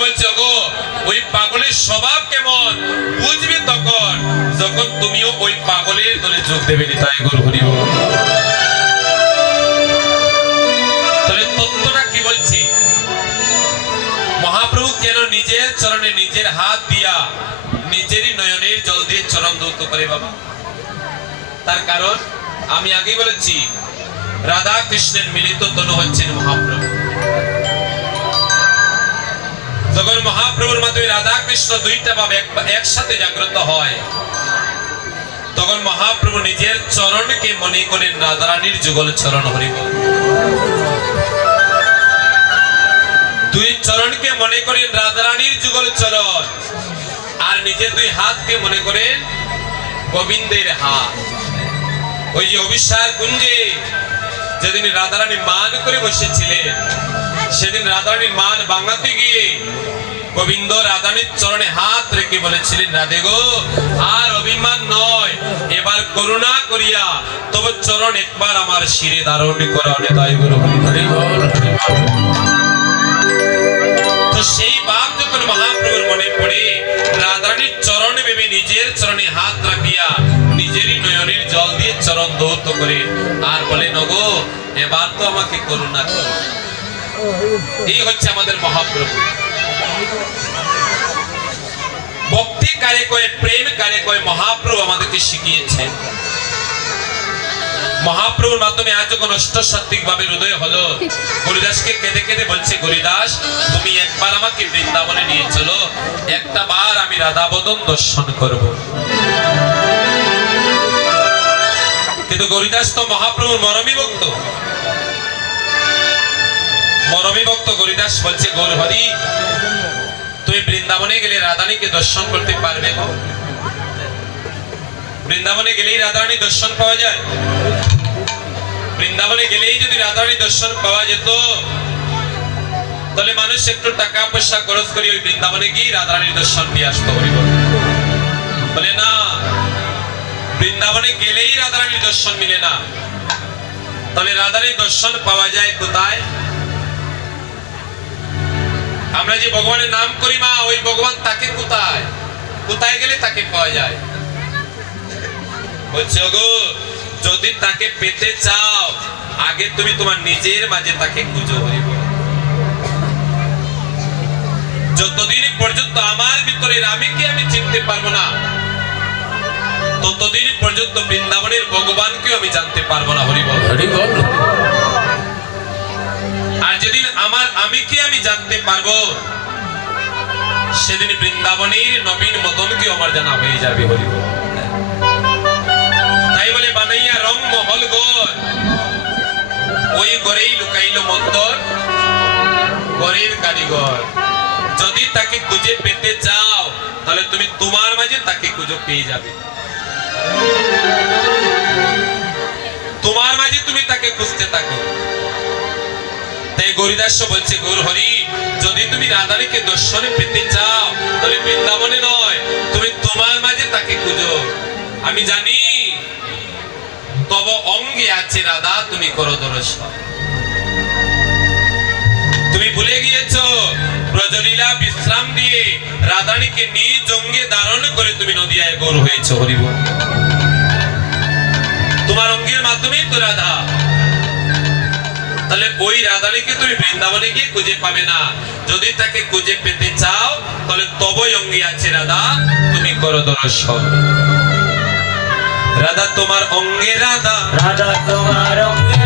বলছে গো ওই পাগলের স্বভাব কেমন? বুঝবি তখন। যখন তুমিও ওই পাগলের দলে যোগ দেবে তাই গুরু হরি মহাপ্রভু কেন নিজের চরণে নিজের হাত দিয়া নিজেরই নয়নের জল দিয়ে চরণ দৌত করে বাবা? তার কারণ আমি আগেই বলেছি, রাধা কৃষ্ণের মিলিত তনু হচ্ছেন মহাপ্রভু। যখন মহাপ্রভুর মাধ্যমে রাধা কৃষ্ণ দুইটা ভাব একসাথে জাগ্রত হয়। তখন মহাপ্রভু নিজের চরণকে মনে করেন, রাধারানীর যুগল চরণ হরিব। দুই চরণকে মনে করেন, রাধারানীর যুগল চরণ। আর নিজের দুই হাতকে মনে করেন, গোবিন্দের হাত। ওই যে অভিশার কুঞ্জে যেদিন রাধারানী মান করে বসেছিলেন সেদিন রাধারানীর মান বাংলাতে গিয়ে গোবিন্দ রাধারানীর চরণে হাত রেখে বলেছিলেন, রাধে গো, আর অভিমান নয়। এবার করুণা করিয়া তবে চরণ একবার আমার শিরে ধারণ করা তাই গুরু সেই বাপ যখন মহাপ্রভুর মনে পড়ে, রাধারানীর চরণে ভেবে নিজের চরণে হাত রাখিয়া নিজেরই নয়নের জল দিয়ে চরণ দৌত করে আর বলে, নগো, এবার তো আমাকে করুণা করো। এই হচ্ছে আমাদের মহাপ্রভু। ভক্তি কারে কয়ে, প্রেম কারে কয়ে, মহাপ্রভু আমাদেরকে শিখিয়েছেন। মহাপ্রভুর মাধ্যমে আজ যখন অষ্টসাত্বিক ভাবে হৃদয় হলো হরিদাসকে কেঁদে কেঁদে বলছে হরিদাস তুমি একবার আমাকে বৃন্দাবনে নিয়ে চলো, একটা বার আমি রাধাবদন দর্শন করব। কিন্তু গরিদাস তো মহাপ্রভুর মরমী ভক্ত। মরমী ভক্ত গরিদাস বলছে, গৌর হরি, তুমি বৃন্দাবনে গেলে রাধানীকে দর্শন করতে পারবে গো? বৃন্দাবনে গেলেই রাধারানী দর্শন পাওয়া যায়। বৃন্দাবনে গেলেই যদি রাধারানী দর্শন পাওয়া যেত, তাহলে মানুষ একটু টাকা পয়সা খরচ করে ওই বৃন্দাবনে গিয়ে রাধারানীর দর্শন দিয়ে আসতো হরিবল বলে, না, বৃন্দাবনে গেলেই রাধারানীর দর্শন মিলে না। তাহলে রাধারানীর দর্শন পাওয়া যায় কোথায়? আমরা যে ভগবানের নাম করি মা, ওই ভগবান তাকে কোথায়? কোথায় গেলে তাকে পাওয়া যায়? বলছে, ওগো, যদি তাকে পেতে চাও, আগে তুমি তোমার নিজের মাঝে তাকে খুঁজো যতদিন পর্যন্ত আমার ভিতরে রামীকে আমি চিনতে পারব না, ততদিন পর্যন্ত বৃন্দাবনের ভগবানকেও আমি জানতে পারব না হরিবল হরি বল। আর যেদিন আমার আমিকে আমি জানতে পারব? সেদিন বৃন্দাবনের নবীন মদনকেও আমার জানা হয়ে যাবে হরিবল। তাই বলে বানাইয়া রং মহল গর ওই গড়েই লুকাইল মন্দর গরের কারিগর। যদি তাকে খুঁজে পেতে চাও, তাহলে তুমি তোমার মাঝে তাকে খুঁজে পেয়ে যাবে। তোমার মাঝে তুমি তাকে খুঁজতে থাকো। গরিদাস বলছে, গৌর হরি, যদি তুমি রাধারীকে দর্শনে পেতে চাও, তাহলে বৃন্দাবনে নয়, তুমি তোমার মাঝে তাকে খুঁজো। আমি জানি, তব অঙ্গে আছে রাধা, তুমি করো দর্শন। তুমি ভুলে গিয়েছো, ব্রজলীলা বিশ্রাম দিয়ে রাধানীকে নিজ অঙ্গে ধারণ করে তুমি নদিয়ায় গৌর হয়েছে, হরিব। তোমার অঙ্গের মাধ্যমেই তো রাধা তাহলে ওই রাধানীকে তুমি বৃন্দাবনে গিয়ে খুঁজে পাবে না। যদি তাকে খুঁজে পেতে চাও, তাহলে তবই অঙ্গে আছে রাধা, তুমি করো দর্শন। রাধা তোমার অঙ্গে রাধা। রাধা তোমার অঙ্গে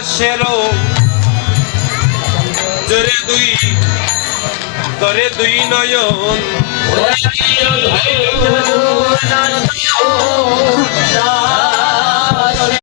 দাসেরও জরে দুই তরে দুই নয়ন। ওরে